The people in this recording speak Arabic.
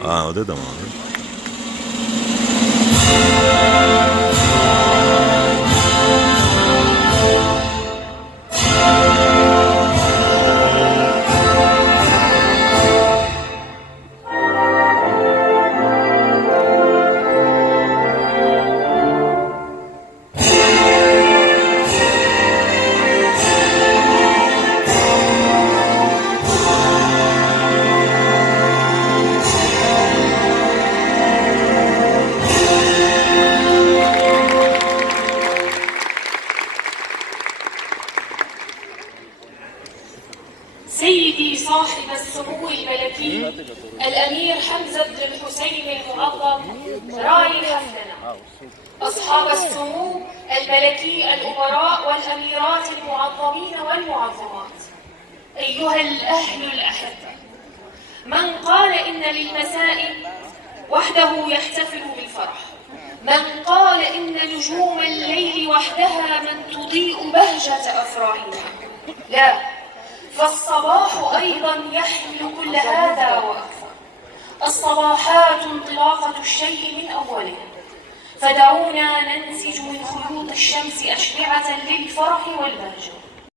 det är man. سيدي صاحب السمو الملكي الأمير حمزة بن الحسين المعظم راعي حفلنا، أصحاب السمو الملكي الأمراء والأميرات المعظمين والمعظمات، أيها الأهل الأحبة، من قال إن للمساء وحده يحتفل بالفرح، من قال إن نجوم الليل وحدها من تضيء بهجة أفراحنا، لا، فالصباح أيضا يحمل كل هذا وأكثر. الصباحات انطلاقة الشيء من أوله، فدعونا ننسج من خيوط الشمس أشعة للفرح والبهجة.